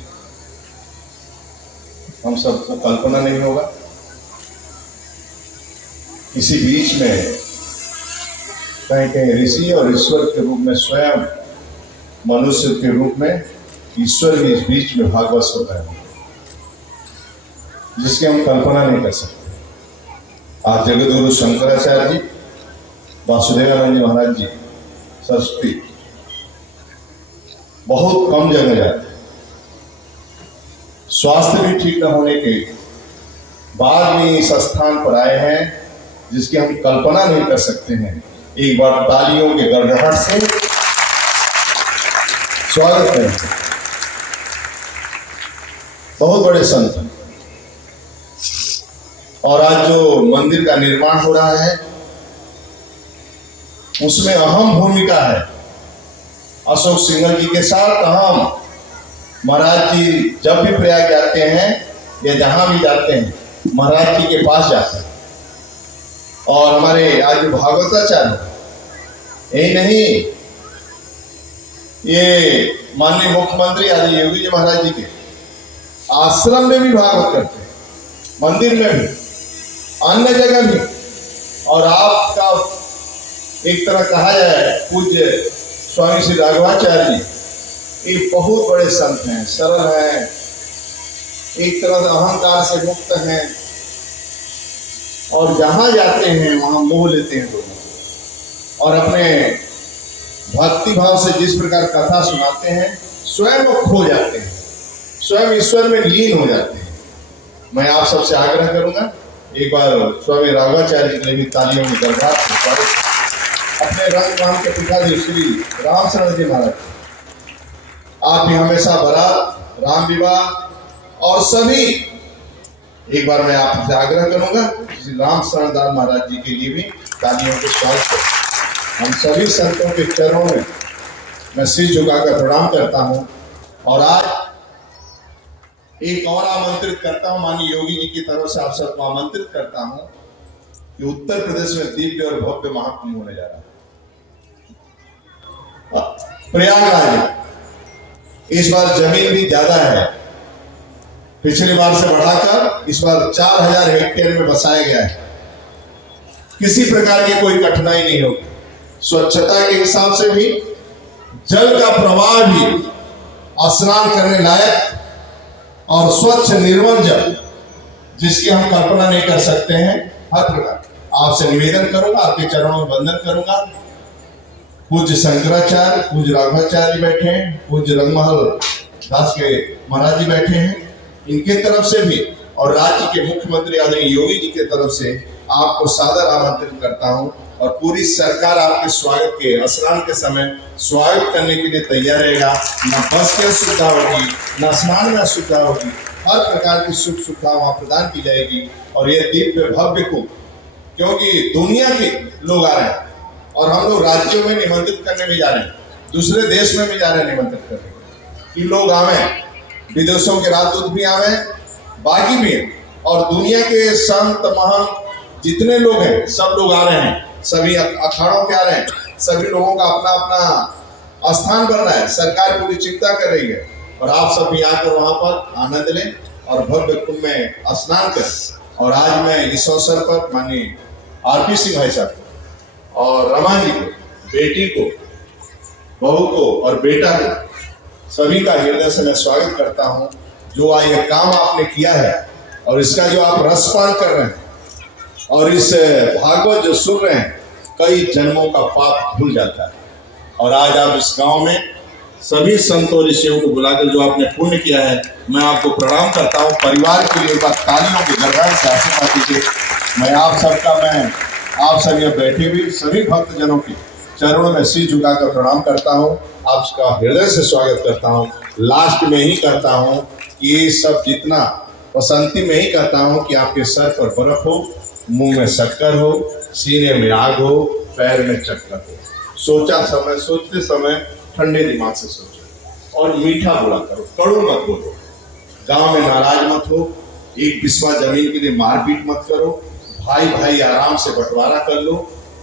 हम सबको कल्पना नहीं होगा। किसी बीच में कहीं कहीं ऋषि और ईश्वर के रूप में स्वयं मनुष्य के रूप में ईश्वर भी इस बीच में भागवत हो रहे हैं, जिसकी हम कल्पना नहीं कर सकते। आज जगतगुरु शंकराचार्य जी, वासुदेवानंद जी महाराज जी, सरस्वती बहुत कम जगह जाते, स्वास्थ्य भी ठीक न होने के बाद में इस स्थान पर आए हैं, जिसकी हम कल्पना नहीं कर सकते हैं। एक बार तालियों के गड़गड़ाहट से स्वागत करें। बहुत बड़े संत हैं और आज जो मंदिर का निर्माण हो रहा है उसमें अहम भूमिका है अशोक सिंघल जी के साथ। हम महाराज जी जब भी प्रयाग जाते हैं या जहां भी जाते हैं महाराज जी के पास जाते हैं। और हमारे आज जो भागवताचार्य यही नहीं, ये माननीय मुख्यमंत्री आदि योगी जी महाराज जी के आश्रम में भी भागवत करते हैं, मंदिर में भी, अन्य जगह भी। और आपका एक तरह कहा जाए पूज्य स्वामी श्री राघवाचार्य जी, ये बहुत बड़े संत हैं, सरल हैं, एक तरह से अहंकार से मुक्त हैं और जहां जाते हैं वहां मोह लेते हैं लोगों को। और अपने भक्ति भाव से जिस प्रकार कथा सुनाते हैं स्वयं वो खो जाते हैं, स्वयं ईश्वर में लीन हो जाते हैं। मैं आप सबसे आग्रह करूंगा एक बार स्वामी राघवाचार्य के लिए भी तालियों में गड़गड़ाहट से स्वागत। अपने रंग नाम के पिताजी श्री राम शरण जी महाराज, आप भी हमेशा बारात, राम विवाह और सभी, एक बार मैं आपसे आग्रह करूंगा श्री राम शरण दास महाराज जी के लिए भी तालियों के स्वागत करें। हम सभी संतों के चरणों में मैं सिर झुकाकर प्रणाम करता हूं। और आज एक और आमंत्रित करता हूं, माननीय योगी जी की तरफ से आप सबको आमंत्रित करता हूं कि उत्तर प्रदेश में दिव्य और भव्य महाकुंभ होने जा रहा है। प्रयागराज इस बार जमीन भी ज्यादा है, पिछली बार से बढ़ाकर इस बार 4000 हेक्टेयर में बसाया गया है। किसी प्रकार की कोई कठिनाई नहीं होगी। स्वच्छता के हिसाब से भी, जल का प्रवाह भी स्नान करने लायक और स्वच्छ निर्मल जल जिसकी हम कल्पना नहीं कर सकते हैं, हर प्रकार आपसे निवेदन करूंगा, आपके चरणों में वंदन करूंगा। पूज्य शंकराचार्य, पूज्य राघवाचार्य जी बैठे हैं, पूज्य रंगमहल दास के महाराज जी बैठे हैं, इनके तरफ से भी और राज्य के मुख्यमंत्री आदरणीय योगी जी के तरफ से आपको सादर आमंत्रित करता हूं और पूरी सरकार आपके स्वागत के स्नान के समय स्वागत करने के लिए तैयार रहेगा। न बस की सुविधा होगी, न स्नान में सुविधा होगी, हर प्रकार की सुख सुविधा वहां प्रदान की जाएगी। और ये दिव्य भव्य को, क्योंकि दुनिया के लोग आ रहे हैं और हम लोग राज्यों में निमंत्रित करने भी जा रहे हैं, दूसरे देश में भी जा रहे हैं निमंत्रित करने, कि लोग आवे, विदेशों के राजदूत भी आवे, बाकी भी हैं, और दुनिया के संत महंत जितने लोग हैं सब लोग आ रहे हैं, सभी अखाड़ों के आ रहे हैं, सभी लोगों का अपना अपना स्थान बन रहा है। सरकार पूरी चिंता कर रही है और आप सब भी आकर वहां पर आनंद लें और भव्य कुंभ में स्नान करें। और आज मैं इस अवसर पर माननीय आरपी सिंह भाई साहब को और रमा जी को, बेटी को, बहू को और बेटा को, सभी का हृदय से मैं स्वागत करता हूं। जो आज ये काम आपने किया है और इसका जो आप रसपान कर रहे हैं और इस भागवत जो सुन रहे हैं, कई जन्मों का पाप भूल जाता है। और आज आप इस गांव में सभी संतों ऋषियों को बुलाकर जो आपने पुण्य किया है, मैं आपको प्रणाम करता हूं। परिवार के लिए तालियों के गड़गड़ाहट से आशीर्वाद दीजिए। मैं आप सब यहाँ बैठे हुए सभी भक्तजनों के चरणों में सिर झुकाकर प्रणाम करता हूँ। आपका हृदय से स्वागत करता हूँ। लास्ट में ही करता हूँ कि ये सब जितना बसंती में ही करता हूँ कि आपके सर पर बर्फ हो, मुंह में शक्कर हो, सीने में आग हो, पैर में चक्कर हो। सोचते समय ठंडे दिमाग से सोचो और मीठा बोला करो, कड़ू मत बोलो। गांव में नाराज मत हो, एक बिस्वा जमीन के लिए मारपीट मत करो। भाई भाई आराम से बंटवारा कर लो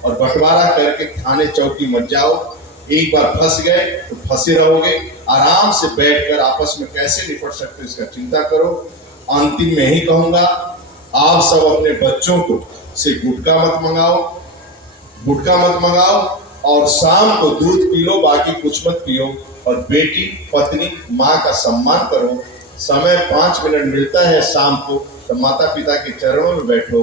और बंटवारा करके थाने चौकी मत जाओ। एक बार फंस गए तो फंसे रहोगे। आराम से बैठकर आपस में कैसे निपट सकते इसका चिंता करो। अंतिम में ही कहूंगा, आप सब अपने बच्चों को से गुटखा मत मंगाओ और शाम को दूध पी लो, बाकी कुछ मत पियो। और बेटी, पत्नी, माँ का सम्मान करो। समय 5 मिनट मिलता है शाम को तो माता पिता के चरणों में बैठो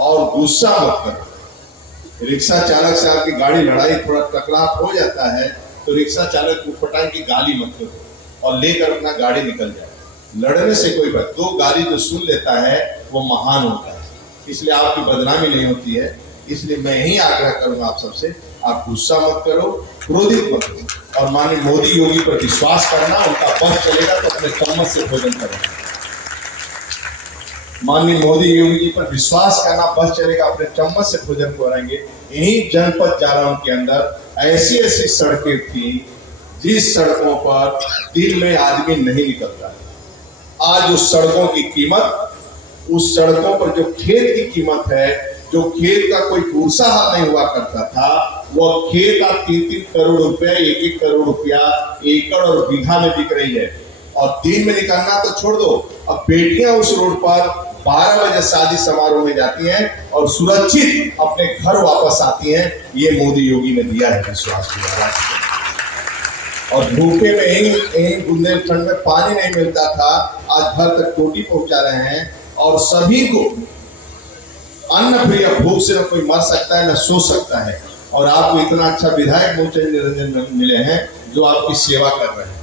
और गुस्सा मत करो। रिक्शा चालक से आपकी गाड़ी लड़ाई थोड़ा टकराव हो जाता है तो रिक्शा चालक को फटाक की गाली मत करो और लेकर अपना गाड़ी निकल जाए। लड़ने से कोई बात, 2 गाली जो सुन लेता है वो महान होता है, इसलिए आपकी बदनामी नहीं होती है। इसलिए मैं यही आग्रह करूंगा आप सबसे, आप गुस्सा मत करो, क्रोधित मत करो और माननीय मोदी योगी पर विश्वास करना। उनका बस चलेगा तो अपने चम्मच से भोजन करना। माननीय मोदी योगी जी पर विश्वास करना, बस चलेगा अपने चम्मच से भोजन करेंगे। यही जनपद जालौन के अंदर ऐसी ऐसी सड़कें थी जिस सड़कों पर दिन में आदमी नहीं निकलता। आज उस सड़कों की कीमत, उस सड़कों पर जो खेत की कीमत है, जो खेत का कोई पुरसा हाल नहीं हुआ करता था, वह खेत आप 3-3 करोड़ रुपया, 1-1 करोड़ रुपया एकड़ और बीघा में बिक रही है। और दिन में निकलना तो छोड़ दो, अब बेटियां उस रोड पर 12 बजे शादी समारोह में जाती हैं और सुरक्षित अपने घर वापस आती हैं। ये मोदी योगी ने दिया है विश्वास। और भूखे में यही बुंदेलखंड में पानी नहीं मिलता था, आज घर तक टोटी पहुंचा रहे हैं और सभी को अन्न प्रिय, भूख से न कोई मर सकता है न सो सकता है। और आपको इतना अच्छा विधायक मोचन निरंजन मिले हैं जो आपकी सेवा कर रहे हैं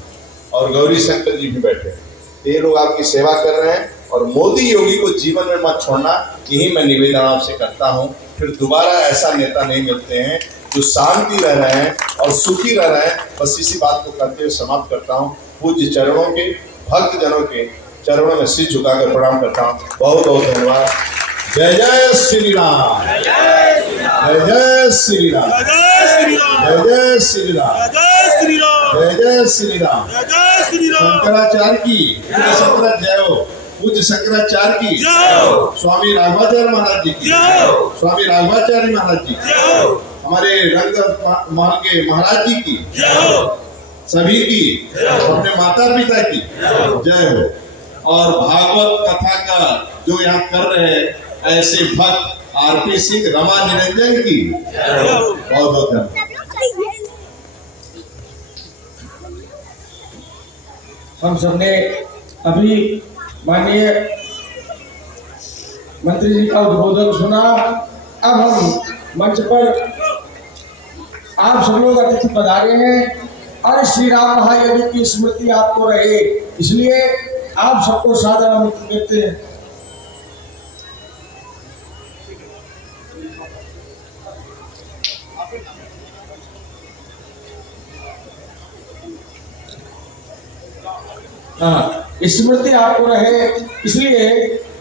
और गौरी शंकर जी भी बैठे हैं, ये लोग आपकी सेवा कर रहे हैं। और मोदी योगी को जीवन में मत छोड़ना, यही मैं निवेदन आपसे करता हूँ। फिर दोबारा ऐसा नेता नहीं मिलते हैं जो शांति रह रहे हैं और सुखी रह रहे हैं। बस इसी बात को करते हुए समाप्त करता हूँ। पूज्य चरणों के, भक्तजनों के चरणों में सिर झुकाकर प्रणाम करता हूँ। बहुत बहुत धन्यवाद। जय जय श्री राम, जय जय श्री राम, जय जय श्री राम, जय जय श्री राम। शंकराचार्य की जय हो, पूज्य शंकराचार्य की, स्वामी राघवाचार्य महाराज जी की, स्वामी राघवाचार्य महाराज जी की, हमारे रंग महल के महाराज जी की, सभी की, अपने माता पिता की जय हो। और भागवत कथा का जो यहाँ कर रहे हैं ऐसे भक्त आरपी सिंह, रमा निरंजन की बहुत बहुत धन्यवाद। हम सबने अभी माननीय मंत्री जी का उद्बोधन सुना। अब हम मंच पर आप सब लोग अतिथि पधारे हैं और श्री राम महायज्ञ की स्मृति आपको रहे, इसलिए आप सबको सादर आमंत्रित करते हैं। हाँ, स्मृति आपको रहे, इसलिए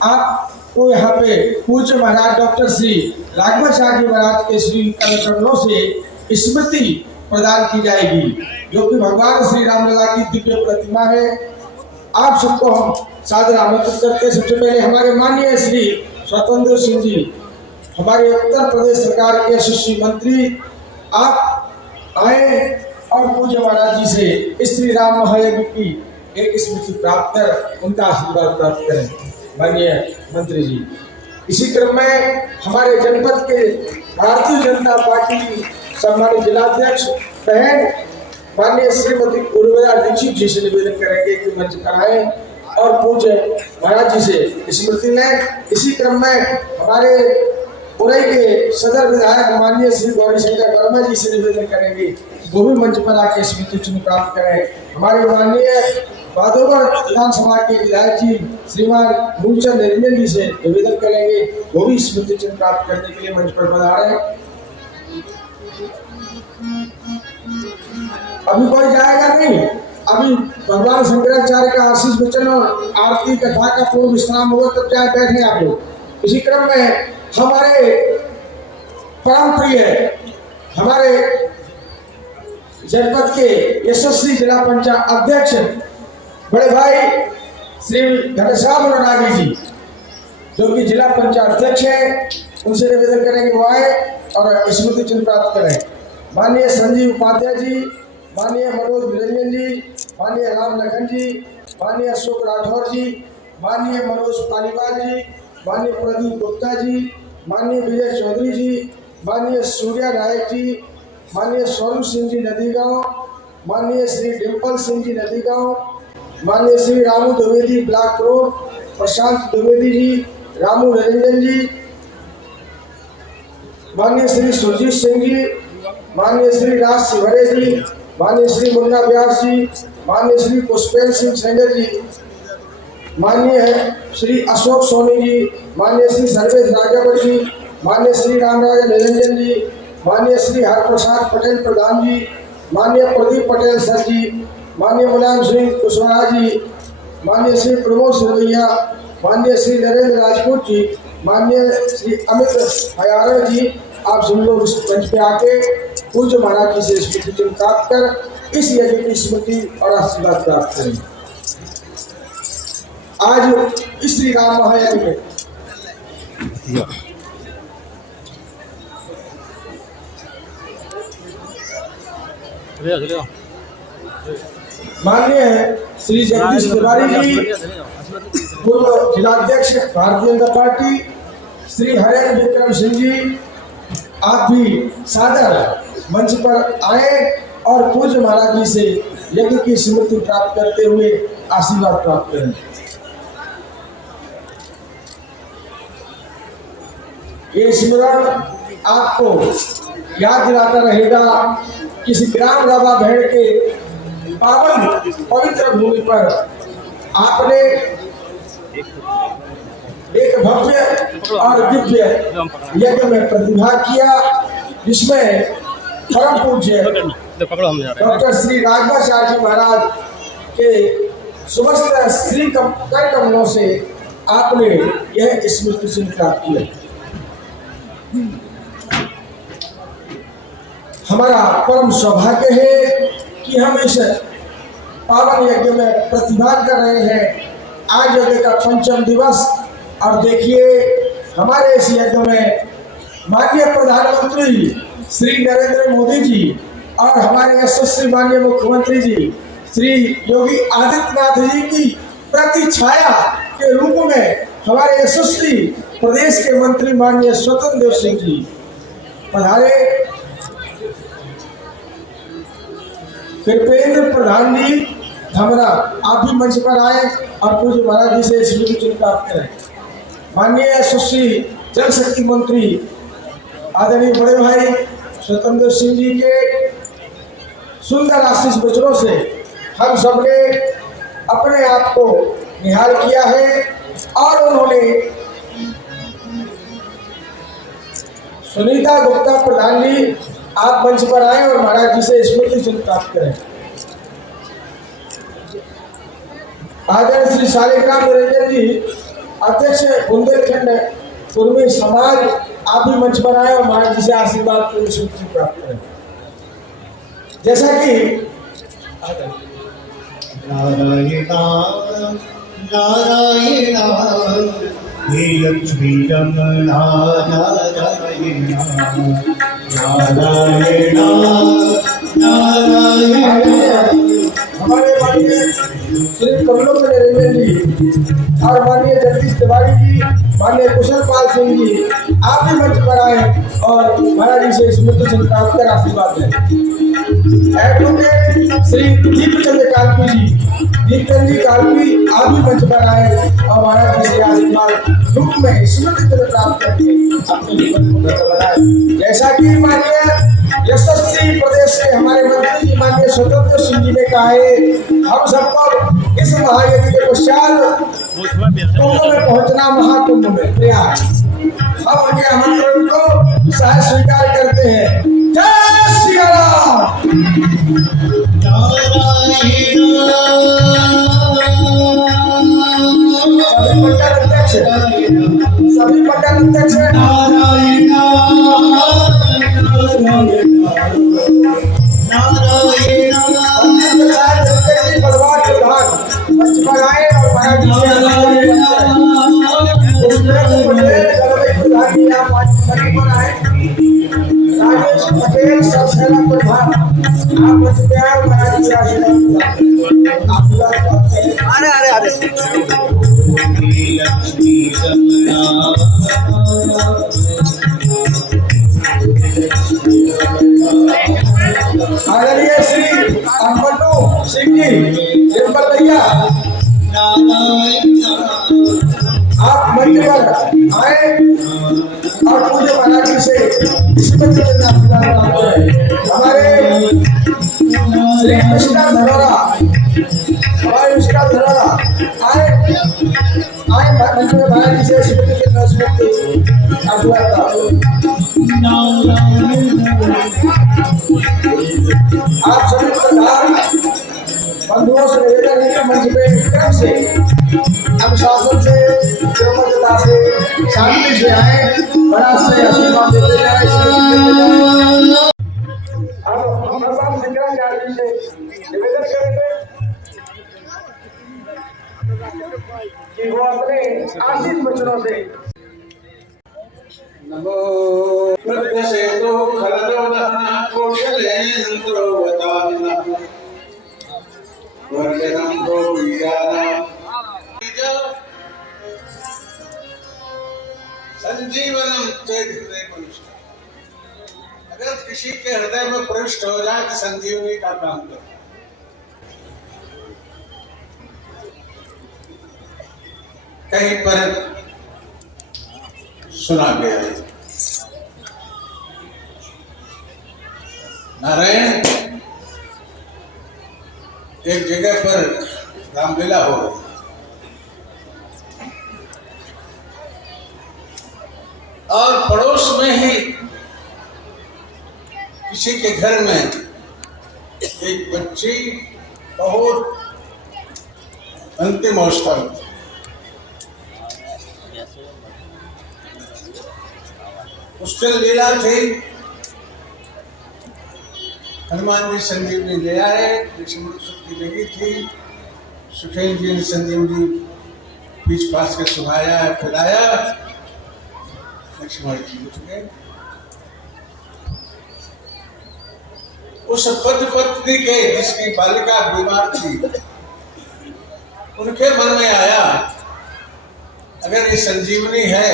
आपको यहाँ पे पूज्य महाराज डॉक्टर श्री राघवाचार्य महाराज के श्री चरणों से स्मृति प्रदान की जाएगी, जो कि भगवान श्री रामलला की दिव्य प्रतिमा है। आप सबको हम सादर आमंत्रित करते हैं। सबसे पहले हमारे माननीय श्री स्वतंत्र सिंह जी, हमारे उत्तर प्रदेश सरकार के यशस्वी मंत्री, आप आए और पूज्य महाराज जी से श्री राम महायज्ञ की एक स्मृति प्राप्त कर उनका आशीर्वाद प्राप्त करें। माननीय मंत्री जी, इसी क्रम में हमारे जनपद के भारतीय जनता पार्टी की सम्मानित जिलाध्यक्ष बहन माननीय श्रीमती उर्मिला दीक्षित जी से निवेदन करेंगे कि मंच पर आए और पूज्य महाराज जी से स्मृति लें। इसी क्रम में हमारे उरई के सदर विधायक माननीय श्री गौरी शंकर वर्मा जी से निवेदन करेंगे वो भी मंच पर आके स्मृति चिन्ह प्राप्त करें। हमारे माननीय बादोगर विधानसभा के विधायक जी श्रीमान मूलचंद निरंजन जी से निवेदन करेंगे वो भी स्मृति चिन्ह प्राप्त करने के लिए मंच पर पधारे। अभी कोई जाएगा नहीं, अभी भगवान शंकराचार्य का आशीष वचन और आरती कथा का पूर्ण विश्राम होगा तब जाए बैठे आप लोग। इसी क्रम में हमारे परम प्रिय हमारे जनपद के यशस्वी जिला पंचायत अध्यक्ष बड़े भाई श्री घनश्याम नागी जी, जो कि जिला पंचायत अध्यक्ष है, उनसे निवेदन करेंगे वो आए और स्मृति चिन्ह प्राप्त करें। माननीय संजीव उपाध्याय जी, माननीय मनोज निरंजन जी, माननीय राम लखन जी, माननीय अशोक राठौर जी, माननीय मनोज पालीवाल जी, माननीय प्रदीप गुप्ता जी, माननीय विजय चौधरी जी, माननीय सूर्या नायक जी, माननीय सोनू सिंह जी नदीगांव, माननीय श्री डिम्पल सिंह जी नदीगांव, माननीय श्री रामू द्विवेदी ब्लॉक रोड, प्रशांत द्विवेदी जी, रामू निरंजन जी, माननीय श्री सुरजीत सिंह जी, माननीय श्री राज सिवरे जी, माननीय श्री मुन्ना व्यास जी, माननीय श्री पुष्पेंद्र सिंह सेंगर जी, माननीय श्री अशोक सोनी जी, माननीय श्री सर्वेश राजावत जी, माननीय श्री रामराजा निरंजन जी, माननीय श्री हरप्रसाद पटेल प्रधान जी, माननीय प्रदीप पटेल सर जी, माननीय मुलायम सिंह कुशवाहा जी, माननीय श्री प्रमोद सिरवैया, माननीय श्री नरेंद्र राजपूत जी, माननीय श्री अमित हयारण जी, आप सब लोग इस मंच पे आके पूज्य महाराज जी से स्मृति चिन्ह प्राप्त कर इस यज्ञ की स्मृति और आशीर्वाद प्राप्त करें। आज श्री राम महायज्ञ में माननीय श्री जगदीश तिवारी जी, पूर्व जिलाध्यक्ष भारतीय जनता पार्टी, श्री हरेंद्र विक्रम सिंह जी, आप भी सादर मंच पर आए और पूज्य महाराज जी से यज्ञ की स्मृति प्राप्त करते हुए आशीर्वाद प्राप्त करें। ये स्मरण आपको याद दिलाता रहेगा किसी ग्राम राबा भेड़ के पावन पवित्र भूमि पर आपने एक भव्य और दिव्य यज्ञ में प्रतिभाग किया, जिसमें परम पूज्य डॉक्टर श्री राघवाचार्य महाराज के समस्त श्री कर कमलों से आपने यह स्मृति चिन्ह प्राप्त किया। हमारा परम सौभाग्य है कि हम इस पावन यज्ञ में प्रतिभाग कर रहे हैं। आज यज्ञ का पंचम दिवस और देखिए हमारे इस यज्ञ में माननीय प्रधानमंत्री श्री नरेंद्र मोदी जी और हमारे यशस्वी माननीय मुख्यमंत्री जी श्री योगी आदित्यनाथ जी की प्रतिछाया के रूप में हमारे यशस्वी प्रदेश के मंत्री माननीय स्वतंत्र देव सिंह जी पधारे। कृपेंद्र प्रधान जी धमरा आप भी मंच पर आए और पूज्य महाराज जी से स्मृति चिन्ह प्राप्त करें। माननीय सुश्री जल शक्ति मंत्री आदरणीय बड़े भाई स्वतंत्र सिंह जी के सुंदर आशीष वचनों से हम सबने अपने आप को निहाल किया है और उन्होंने सुनीता गुप्ता प्रधान जी आप मंच पर आए और महाराज जी से स्मृति चिन्ह प्राप्त करें। आदरणीय श्री शालिग्राम निरंजन जी अध्यक्ष बुंदेलखंड कुर्मी समाज आप भी मंच पर आए और महाराज जी से आशीर्वाद की स्मृति प्राप्त करें। जैसा कि नारायणा नारायणा हे लक्ष्मी रमणा नारायणा नारायणा नारायणा। हमारे माननीय श्री कमलोक निरंजन जी और माननीय जगदीश तिवारी जी, माननीय कुशल पाल सिंह जी आप भी मंच पर आए और महाराज जी से स्मृति चिन्ह प्राप्त कर आशीर्वाद दें। एडवोकेट श्री दीपचंद कालपी जी, दीपचंद जी कालपी आप भी मंच पर आए और महाराज जी से आशीर्वाद रूप में स्मृति चिन्ह प्राप्त करके अपने जीवन को बेहतर बनाए। जैसा कि माननीय यशस्वी प्रदेश के हमारे मंत्री जी माननीय स्वतंत्र सिंह जी ने कहा है, हम सबको इस महायज्ञ के पश्चात कुंभ में पहुंचना, महाकुंभ में प्रयाग। हम उनके आमंत्रण को सह स्वीकार करते हैं। जय श्री राम। सभी मंडल अध्यक्ष मंच पर आए और महाराज जी राजेश पटेल सबसेना प्रधान आप मंच पे आए और महाराज जी आदरणीय श्री अम्बटू सिंह जी डिम्पल भैया आप मंच पर आए और पूज्य महाराज जी से स्मृति चिन्ह प्राप्त करें। हमारे श्री मिस्टर धरोरा, हमारे मिस्टर धरोरा आए मंच में महाराज जी से स्मृति चिन्ह आशीर्वाद आप सभी प्रधान बंधुओं से निवेदन है कि मंच पे क्रम से अनुशासन से कृतज्ञता से शांति से आए, बड़ा से आशीर्वाद देते जाए। अब हम भगवान शंकराचार्य से निवेदन करेंगे कि वो अपने आशीष वचनों से नमो प्रत्यसेतो खरदोदहना कौशलेन्द्रो वदाना वर्जनं को विजाना संजीवनम चेत हृदय प्रविष्ट। अगर किसी के हृदय में प्रविष्ट हो जाए तो संजीवनी का काम कर। कहीं पर सुना गया है नारायण एक जगह पर रामलीला हो रही और पड़ोस में ही किसी के घर में एक बच्ची बहुत अंतिम अवस्था में उस दिन लीला थी। हनुमान जी संजीवनी ले आए, लक्ष्मण की लगी थी, सुखेन जी ने संजीवनी बीच पास के सुनाया पिलाया, लक्ष्मण जी उठ गए। उस पति पत्नी के जिसकी बालिका बीमार थी उनके मन में आया अगर ये संजीवनी है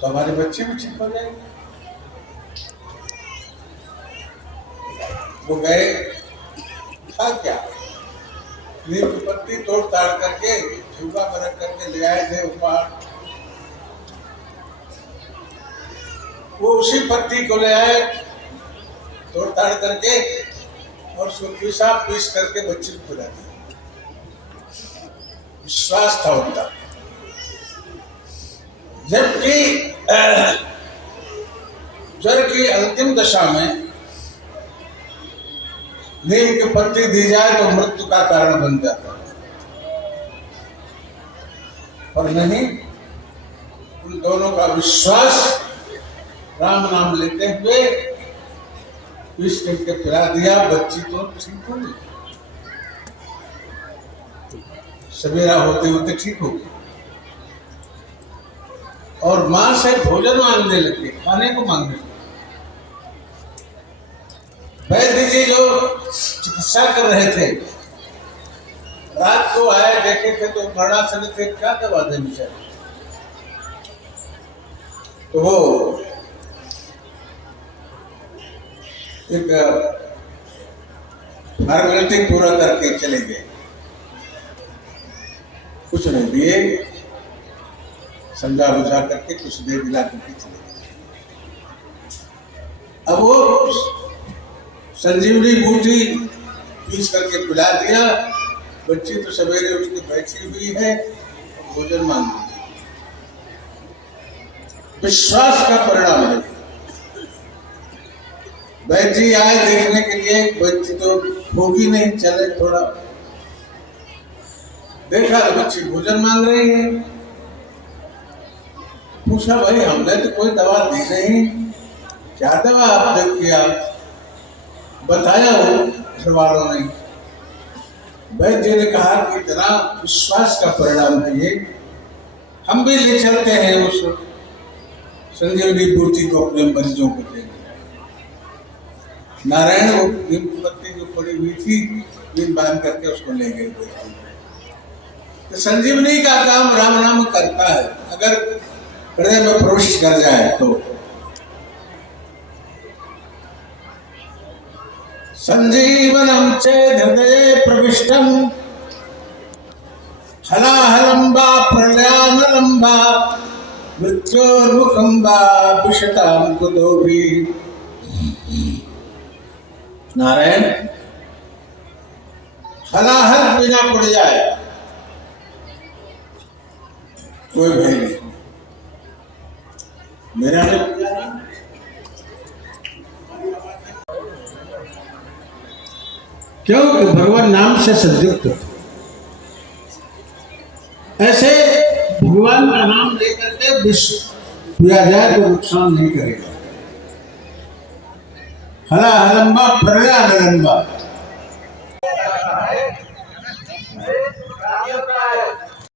तो हमारे बच्चे भी ठीक हो जाएंगे। वो गए था क्या? नीम की पत्ती तोड़ ताड़ करके झुग्गा में रख करके ले आए थे उपहार। वो उसी पत्ती को ले आए तोड़ ताड़ करके और उसको पीस करके बच्चे को खिला दिया। विश्वास था उनका। जबकि ज्वर की अंतिम दशा में नीम की पत्ती दी जाए तो मृत्यु का कारण बन जाता है, पर नहीं, उन दोनों का विश्वास राम नाम लेते हुए पीस करके पिला दिया। बच्ची तो ठीक हो गई, सवेरा होते होते ठीक हो गई और मां से भोजन मांगने लगे, खाने को मांगने लगे। वैद्य जी जो चिकित्सा कर रहे थे रात को आए, देखे थे तो मरणासन थे, क्या दवा दे बेचारे। तो वो एक फॉर्मेलिटी पूरा करके चले गए, कुछ नहीं दिए, समझा बुझा करके कुछ दे दिला करके चले गए। अब वो संजीवनी बूटी पीस करके पिला दिया। बच्ची तो सवेरे उठ के बैठी हुई है, भोजन मांग रही। विश्वास का परिणाम है। वैद्य जी आए देखने के लिए, बच्ची तो होगी नहीं, चले थोड़ा देखा तो बच्ची भोजन मांग रही है। पूछा, भाई हमने तो कोई दवा दी नहीं, क्या दवा आपने किया? बताया वो घर वालों ने। वैद्य जी ने कहा कि इतना विश्वास का परिणाम है ये, हम भी ले चलते हैं उस संजीवनी बूटी को अपने मरीजों को देंगे। नारायण वो नीम की पत्ती जो पड़ी हुई थी, नीम बांध करके उसको ले गए। तो संजीवनी का काम राम नाम करता है, अगर हृदय में प्रविष्ट कर जाए तो। संजीवनम चेद हृदये प्रविष्टम हलाहलं वा प्रलयानलं वा मृत्योर्मुखं वा विशतां कुतोऽपि। नारायण, हलाहल बिना पड़ जाए कोई भय नहीं। मेरा क्यों? भगवान नाम से संयुक्त। ऐसे भगवान का नाम लेकर के विश्व पिया जाए तो नुकसान नहीं करेगा। हला हलम्बा प्रलया नलम्बा,